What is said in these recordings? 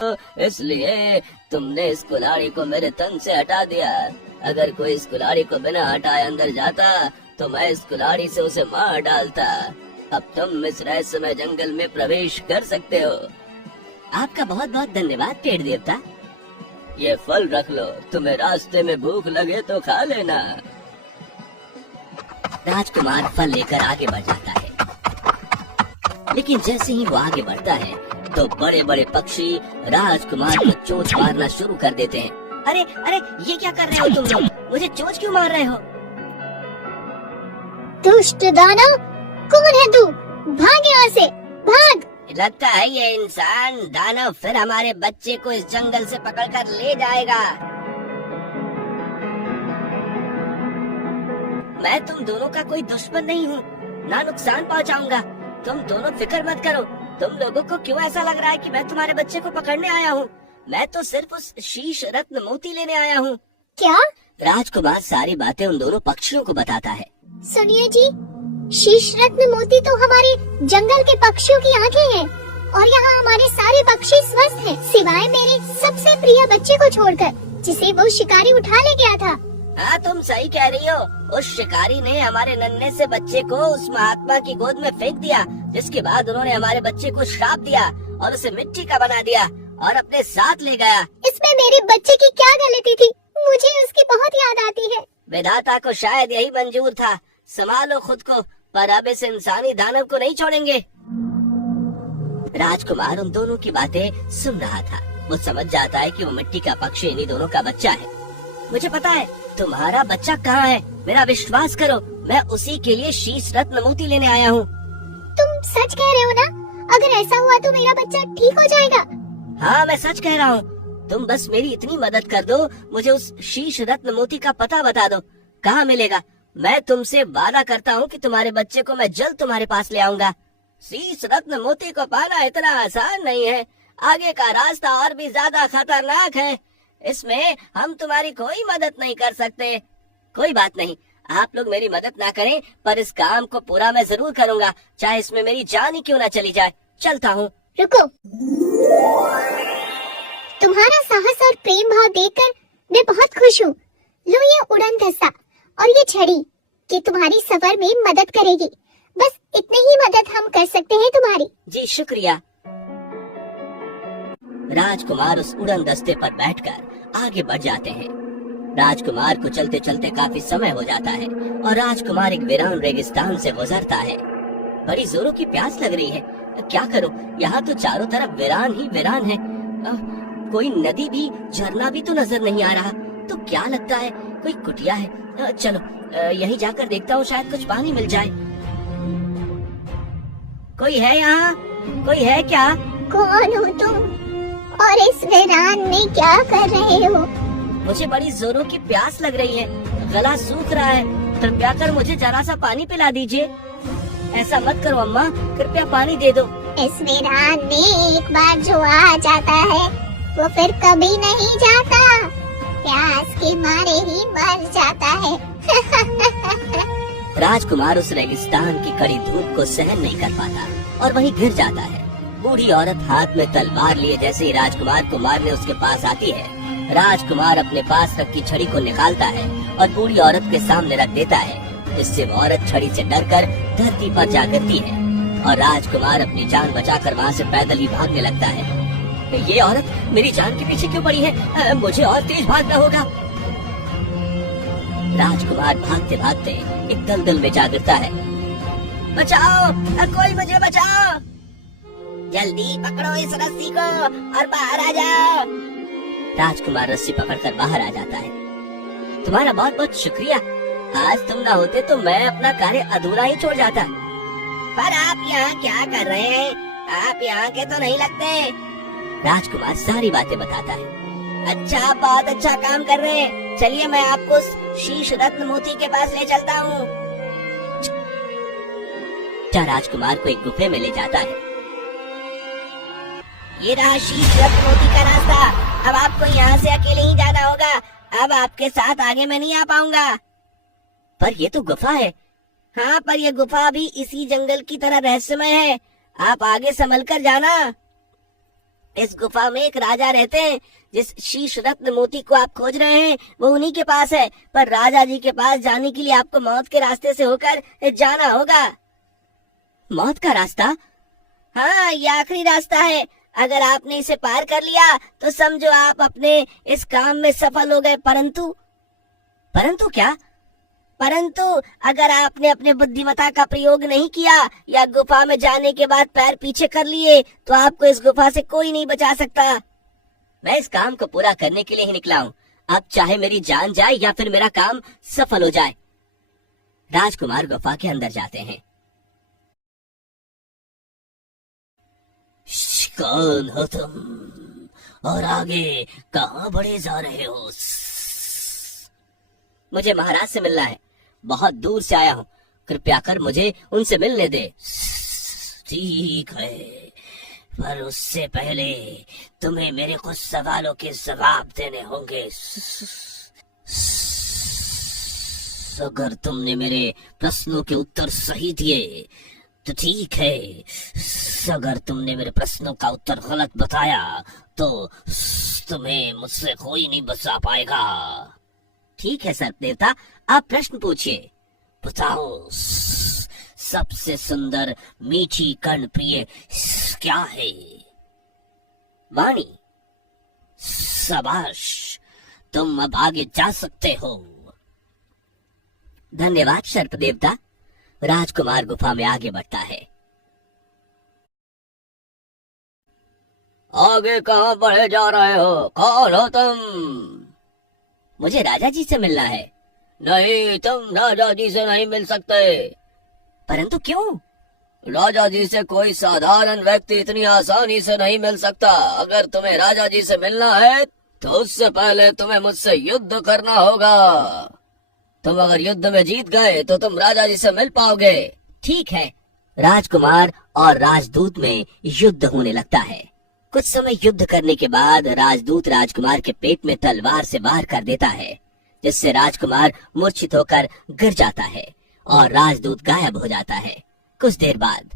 इसलिए तुमने इस कुल्हाड़ी को मेरे तन से हटा दिया। अगर कोई इस कुल्हाड़ी को बिना हटाए अंदर जाता तो मैं इस कुल्हाड़ी से उसे मार डालता। अब तुम इस रहस्यमय जंगल में प्रवेश कर सकते हो। आपका बहुत बहुत धन्यवाद पेड़ देवता। ये फल रख लो, तुम्हें रास्ते में भूख लगे तो खा लेना। राजकुमार फल लेकर आगे बढ़ जाता है, लेकिन जैसे ही वो आगे बढ़ता है तो बड़े बड़े पक्षी राजकुमार को चोंच मारना शुरू कर देते हैं। अरे अरे, ये क्या कर रहे हो तुम लोग? मुझे चोंच क्यों मार रहे हो? दुष्ट दानव, कौन है तू? भाग यहाँ से, भाग! लगता है ये इंसान दानव फिर हमारे बच्चे को इस जंगल से पकड़कर ले जाएगा। मैं तुम दोनों का कोई दुश्मन नहीं हूँ, ना नुकसान पहुँचाऊंगा। तुम दोनों फिक्र मत करो। तुम लोगों को क्यों ऐसा लग रहा है कि मैं तुम्हारे बच्चे को पकड़ने आया हूँ? मैं तो सिर्फ उस शीश रत्न मोती लेने आया हूँ। क्या? राजकुमार सारी बातें उन दोनों पक्षियों को बताता है। सुनिए जी, शीश रत्न मोती तो हमारे जंगल के पक्षियों की आंखें हैं और यहाँ हमारे सारे पक्षी स्वस्थ हैं, सिवाय मेरे सबसे प्रिय बच्चे को छोड़कर, जिसे वो शिकारी उठा ले गया था। हाँ, तुम सही कह रही हो। उस शिकारी ने हमारे नन्हे से बच्चे को उस महात्मा की गोद में फेंक दिया, जिसके बाद उन्होंने हमारे बच्चे को श्राप दिया और उसे मिट्टी का बना दिया और अपने साथ ले गया। इसमें मेरे बच्चे की क्या गलती थी? मुझे उसकी बहुत याद आती है। विधाता को शायद यही मंजूर था। संभालो खुद को, पर अब इस इंसानी दानव को नहीं छोड़ेंगे। राजकुमार उन दोनों की बातें सुन रहा था। वो समझ जाता है कि वो मिट्टी का पक्षी इन्हीं दोनों का बच्चा है। मुझे पता है तुम्हारा बच्चा कहाँ है। मेरा विश्वास करो, मैं उसी के लिए शीश रत्न मोती लेने आया हूँ। तुम सच कह रहे हो ना? अगर ऐसा हुआ तो मेरा बच्चा ठीक हो जाएगा। हाँ, मैं सच कह रहा हूँ। तुम बस मेरी इतनी मदद कर दो, मुझे उस शीश रत्न मोती का पता बता दो, कहाँ मिलेगा। मैं तुमसे वादा करता हूँ कि तुम्हारे बच्चे को मैं जल्द तुम्हारे पास ले आऊंगा। शीश रत्न मोती को पाना इतना आसान नहीं है। आगे का रास्ता और भी ज्यादा खतरनाक है। इसमें हम तुम्हारी कोई मदद नहीं कर सकते। कोई बात नहीं, आप लोग मेरी मदद ना करें, पर इस काम को पूरा मैं जरूर करूंगा, चाहे इसमें मेरी जान ही क्यों ना चली जाए। चलता हूँ। रुको, तुम्हारा साहस और प्रेम भाव देखकर मैं बहुत खुश हूँ। लो ये उड़न धस्सा और ये छड़ी कि तुम्हारी सफर में मदद करेगी। बस इतनी ही मदद हम कर सकते हैं तुम्हारी। जी शुक्रिया। राजकुमार उस उड़न दस्ते पर बैठकर आगे बढ़ जाते हैं। राजकुमार को चलते चलते काफी समय हो जाता है और राजकुमार एक वीरान रेगिस्तान से गुजरता है। बड़ी जोरों की प्यास लग रही है। क्या करूं? यहाँ तो चारों तरफ वीरान ही वीरान है। कोई नदी भी, झरना भी तो नजर नहीं आ रहा। तो क्या लगता है कोई कुटिया है। चलो यहीं जाकर देखता हूँ, शायद कुछ पानी मिल जाए। कोई है यहाँ? कोई है क्या? कौन हो तुम और इस वीरान में क्या कर रहे हो? मुझे बड़ी जोरों की प्यास लग रही है, गला सूख रहा है। कृपया कर मुझे जरा सा पानी पिला दीजिए। ऐसा मत करो अम्मा, कृपया पानी दे दो। इस वीरान में एक बार जो आ जाता है वो फिर कभी नहीं जाता। प्यास के मारे ही मर जाता है। राजकुमार उस रेगिस्तान की कड़ी धूप को सहन नहीं कर पाता और वहीं गिर जाता है। बूढ़ी औरत हाथ में तलवार लिए जैसे ही राजकुमार को मारने उसके पास आती है, राजकुमार अपने पास रखी छड़ी को निकालता है और बूढ़ी औरत के सामने रख देता है। इससे वो औरत छड़ी से डरकर धरती पर जा गिरती है और राजकुमार अपनी जान बचाकर वहाँ से पैदल ही भागने लगता है। ये औरत मेरी जान के पीछे क्यों पड़ी है? मुझे और तेज भागना होगा। राजकुमार भागते भागते एक दलदल में जा गिरता है। बचाओ, कोई मुझे बचाओ! जल्दी पकड़ो इस रस्सी को और बाहर आ जाओ। राजकुमार रस्सी पकड़कर बाहर आ जाता है। तुम्हारा बहुत बहुत शुक्रिया। आज तुम ना होते तो मैं अपना कार्य अधूरा ही छोड़ जाता। पर आप यहाँ क्या कर रहे हैं? आप यहाँ के तो नहीं लगते। राजकुमार सारी बातें बताता है। अच्छा, बहुत अच्छा काम कर रहे हैं। चलिए मैं आपको शीश रत्न मोती के पास ले चलता हूँ। राजकुमार को एक गुफे में ले जाता है। ये रहा शीश रत्न मोती का रास्ता। अब आपको यहाँ से अकेले ही जाना होगा। अब आपके साथ आगे मैं नहीं आ पाऊंगा। पर ये तो गुफा है। हाँ, पर यह गुफा भी इसी जंगल की तरह रहस्यमय है। आप आगे संभल कर जाना। इस गुफा में एक राजा रहते हैं। जिस शीश रत्न मोती को आप खोज रहे हैं वो उन्हीं के पास है, पर राजा जी के पास जाने के लिए आपको मौत के रास्ते से होकर जाना होगा। मौत का रास्ता? हाँ, ये आखिरी रास्ता है। अगर आपने इसे पार कर लिया तो समझो आप अपने इस काम में सफल हो गए। परंतु क्या? परंतु अगर आपने अपने बुद्धिमत्ता का प्रयोग नहीं किया या गुफा में जाने के बाद पैर पीछे कर लिए तो आपको इस गुफा से कोई नहीं बचा सकता। मैं इस काम को पूरा करने के लिए ही निकला हूँ। अब चाहे मेरी जान जाए या फिर मेरा काम सफल हो जाए। राजकुमार गुफा के अंदर जाते हैं। कौन हो तुम और आगे कहाँ बढ़े जा रहे हो? मुझे महाराज से मिलना है। बहुत दूर से आया हूँ, कृपया कर मुझे उनसे मिलने दे। ठीक है, पर उससे पहले तुम्हें मेरे कुछ सवालों के जवाब देने होंगे। अगर तुमने मेरे प्रश्नों के उत्तर सही दिए तो ठीक है, अगर तुमने मेरे प्रश्नों का उत्तर गलत बताया तो तुम्हें मुझसे कोई नहीं बचा पाएगा। ठीक है सर्प देवता, आप प्रश्न पूछिए। बताओ, सबसे सुंदर मीठी कर्णप्रिय क्या है? वाणी। शाबाश, तुम अब आगे जा सकते हो। धन्यवाद सर्प देवता। राजकुमार गुफा में आगे बढ़ता है। आगे कहाँ बढ़े जा रहे हो? कौन हो तुम? मुझे राजा जी से मिलना है। नहीं, तुम राजा जी से नहीं मिल सकते। परंतु क्यों? राजा जी से कोई साधारण व्यक्ति इतनी आसानी से नहीं मिल सकता। अगर तुम्हें राजा जी से मिलना है तो उससे पहले तुम्हें मुझसे युद्ध करना होगा। तुम अगर युद्ध में जीत गए तो तुम राजा जी से मिल पाओगे। ठीक है। राजकुमार और राजदूत में युद्ध होने लगता है। कुछ समय युद्ध करने के बाद राजदूत राजकुमार के पेट में तलवार से वार कर देता है, जिससे राजकुमार मूर्छित होकर गिर जाता है और राजदूत गायब हो जाता है। कुछ देर बाद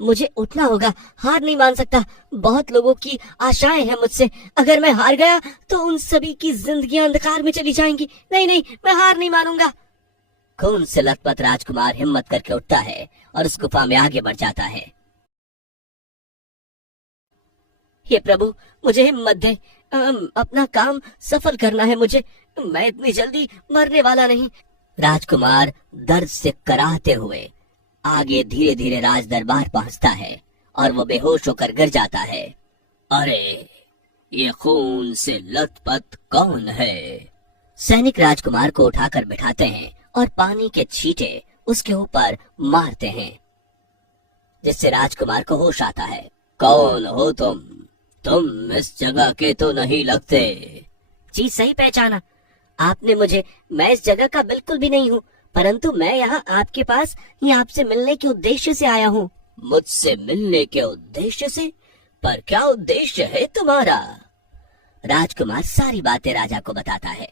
मुझे उठना होगा, हार नहीं मान सकता। बहुत लोगों की आशाएं हैं मुझसे। अगर मैं हार गया तो उन सभी की जिंदगियां अंधकार में चली जाएंगी। नहीं, मैं हार नहीं मानूंगा। खून से लथपथ राजकुमार हिम्मत करके उठता है और उस गुफा में आगे बढ़ जाता है। हे प्रभु, मुझे हिम्मत दे। अपना काम सफल करना है मुझे। मैं इतनी जल्दी मरने वाला नहीं। राजकुमार दर्द से कराहते हुए आगे धीरे धीरे राज दरबार पहुंचता है और वो बेहोश होकर गिर जाता है। अरे, ये खून से लथपथ कौन है? सैनिक राजकुमार को उठाकर बिठाते हैं और पानी के छींटे उसके ऊपर मारते हैं, जिससे राजकुमार को होश आता है। कौन हो तुम? तुम इस जगह के तो नहीं लगते। जी, सही पहचाना आपने मुझे। मैं इस जगह का बिल्कुल भी नहीं हूँ, परंतु मैं यहाँ आपके पास ही आपसे मिलने के उद्देश्य से आया हूँ। मुझसे मिलने के उद्देश्य से? पर क्या उद्देश्य है तुम्हारा? राजकुमार सारी बातें राजा को बताता है।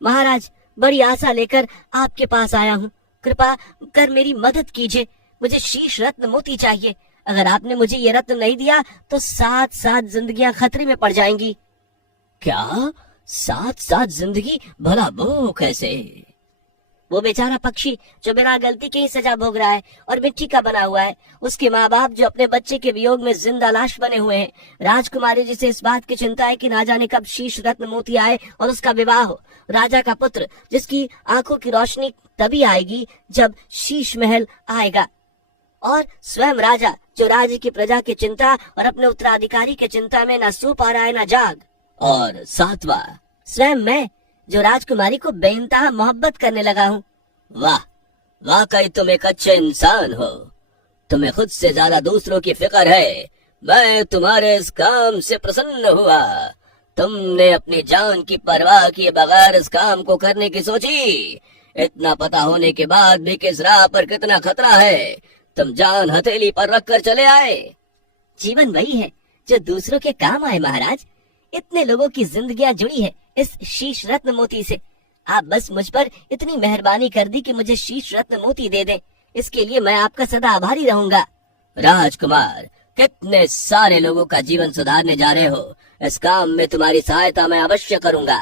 महाराज, बड़ी आशा लेकर आपके पास आया हूँ। कृपा कर मेरी मदद कीजिए। मुझे शीश रत्न मोती चाहिए। अगर आपने मुझे ये रत्न नहीं दिया तो 7 जिंदगियां खतरे में पड़ जाएंगी। क्या 7 जिंदगी? भला वो कैसे? वो बेचारा पक्षी जो बिना गलती के ही सजा भोग रहा है और मिट्टी का बना हुआ है, उसके माँ बाप जो अपने बच्चे के वियोग में जिंदा लाश बने हुए हैं, राजकुमारी जी से इस बात की चिंता है कि ना जाने कब शीश रत्न मोती आए और उसका विवाह हो, राजा का पुत्र जिसकी आंखों की रोशनी तभी आएगी जब शीश महल आएगा, और स्वयं राजा जो राज्य की प्रजा की चिंता और अपने उत्तराधिकारी की चिंता में न सो पा रहा है न जाग, और 7वां स्वयं मैं जो राजकुमारी को बेइंतहा मोहब्बत करने लगा हूँ। वाह, वाकई तुम एक अच्छे इंसान हो। तुम्हें खुद से ज्यादा दूसरों की फिक्र है। मैं तुम्हारे इस काम से प्रसन्न हुआ। तुमने अपनी जान की परवाह किए बगैर इस काम को करने की सोची। इतना पता होने के बाद भी किस राह पर कितना खतरा है, तुम जान हथेली पर रखकर चले आए। जीवन वही है जो दूसरों के काम आए महाराज। इतने लोगों की जिंदगियां जुड़ी है इस शीश रत्न मोती से। आप बस मुझ पर इतनी मेहरबानी कर दी कि मुझे शीश रत्न मोती दे दें। इसके लिए मैं आपका सदा आभारी रहूंगा। राजकुमार, कितने सारे लोगों का जीवन सुधारने जा रहे हो, इस काम में तुम्हारी सहायता मैं अवश्य करूंगा।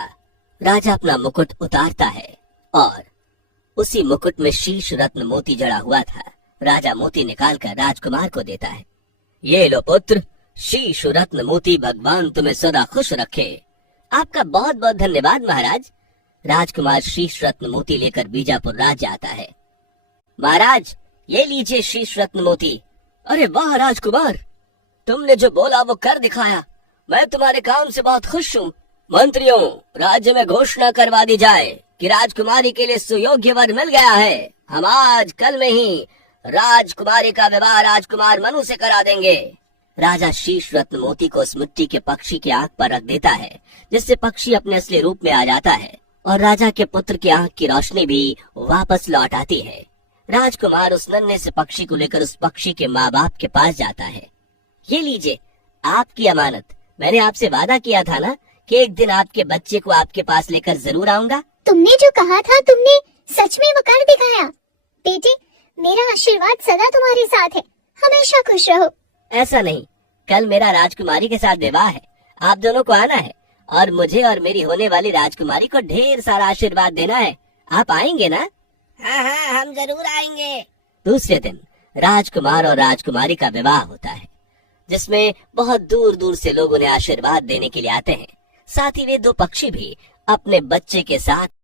राजा अपना मुकुट उतारता है और उसी मुकुट में शीश रत्न मोती जड़ा हुआ था। राजा मोती निकालकर राजकुमार को देता है। ये लो पुत्र, शीश रत्न मोती, भगवान तुम्हें सदा खुश रखे। आपका बहुत बहुत धन्यवाद महाराज। राजकुमार शीश रत्न मोती लेकर बीजापुर राज्य आता है। महाराज, ये लीजिए शीश रत्न मोती। अरे वाह राजकुमार, तुमने जो बोला वो कर दिखाया। मैं तुम्हारे काम से बहुत खुश हूँ। मंत्रियों, राज्य में घोषणा करवा दी जाए कि राजकुमारी के लिए सुयोग्य वर मिल गया है। हम आज कल में ही राजकुमारी का विवाह राजकुमार मनु से करा देंगे। राजा शीश रत्न मोती को उस मिट्टी के पक्षी की आंख पर रख देता है, जिससे पक्षी अपने असली रूप में आ जाता है और राजा के पुत्र की आंख की रोशनी भी वापस लौट आती है। राजकुमार उस नन्हे से पक्षी को लेकर उस पक्षी के माँ बाप के पास जाता है। ये लीजिए आपकी अमानत। मैंने आपसे वादा किया था ना कि एक दिन आपके बच्चे को आपके पास लेकर जरूर आऊंगा। तुमने जो कहा था तुमने सच में वो कर दिखाया। बेटे, मेरा आशीर्वाद सदा तुम्हारे साथ है। हमेशा खुश रहो। ऐसा नहीं, कल मेरा राजकुमारी के साथ विवाह है। आप दोनों को आना है और मुझे और मेरी होने वाली राजकुमारी को ढेर सारा आशीर्वाद देना है। आप आएंगे ना? हाँ हाँ, हम जरूर आएंगे। दूसरे दिन राजकुमार और राजकुमारी का विवाह होता है, जिसमें बहुत दूर दूर से लोग उन्हें आशीर्वाद देने के लिए आते हैं। साथ ही वे दो पक्षी भी अपने बच्चे के साथ